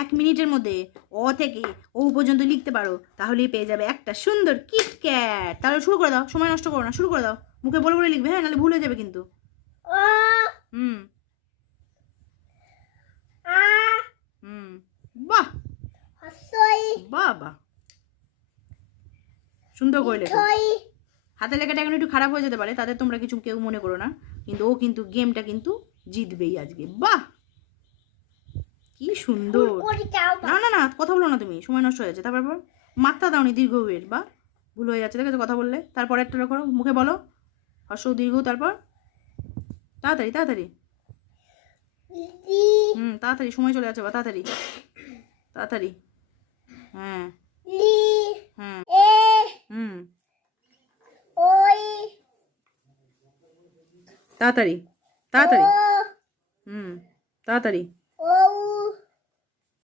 1 মিনিটের মধ্যে অ থেকে ও পর্যন্ত লিখতে পারো, তাহলেই পেয়ে যাবে একটা সুন্দর কিটক্যাট। তাহলে শুরু করে দাও, সময় নষ্ট করো না, শুরু করে দাও। মুখে বলে বলে লিখবে, হ্যাঁ, নাহলে ভুল হয়ে যাবে কিন্তু। হুম হুম বাহ বাহ বাহ, সুন্দর করে লেখো। হাতের লেখাটা এখন একটু খারাপ হয়ে যেতে পারে, তাতে তোমরা কিছু কেউ মনে করো না, কিন্তু ও কিন্তু গেমটা কিন্তু জিতবেই আজকে। বাহ, কি সুন্দর। না না না, কথা বলো না তুমি, সময় নষ্ট হয়ে যাচ্ছে। তারপর মাত্রা দাওনি দীর্ঘ এর, বা ভুল হয়ে যাচ্ছে, দেখো কথা বললে। তারপর একটা করো, মুখে বলো হর্ষ দীর্ঘ, তারপর তাড়াতাড়ি তাড়াতাড়ি। তাড়াতাড়ি, সময় চলে যাচ্ছে, বা তাড়াতাড়ি তাড়াতাড়ি। হ্যাঁ হ্যাঁ হুম, তাড়াতাড়ি তাড়াতাড়ি। তাড়াতাড়ি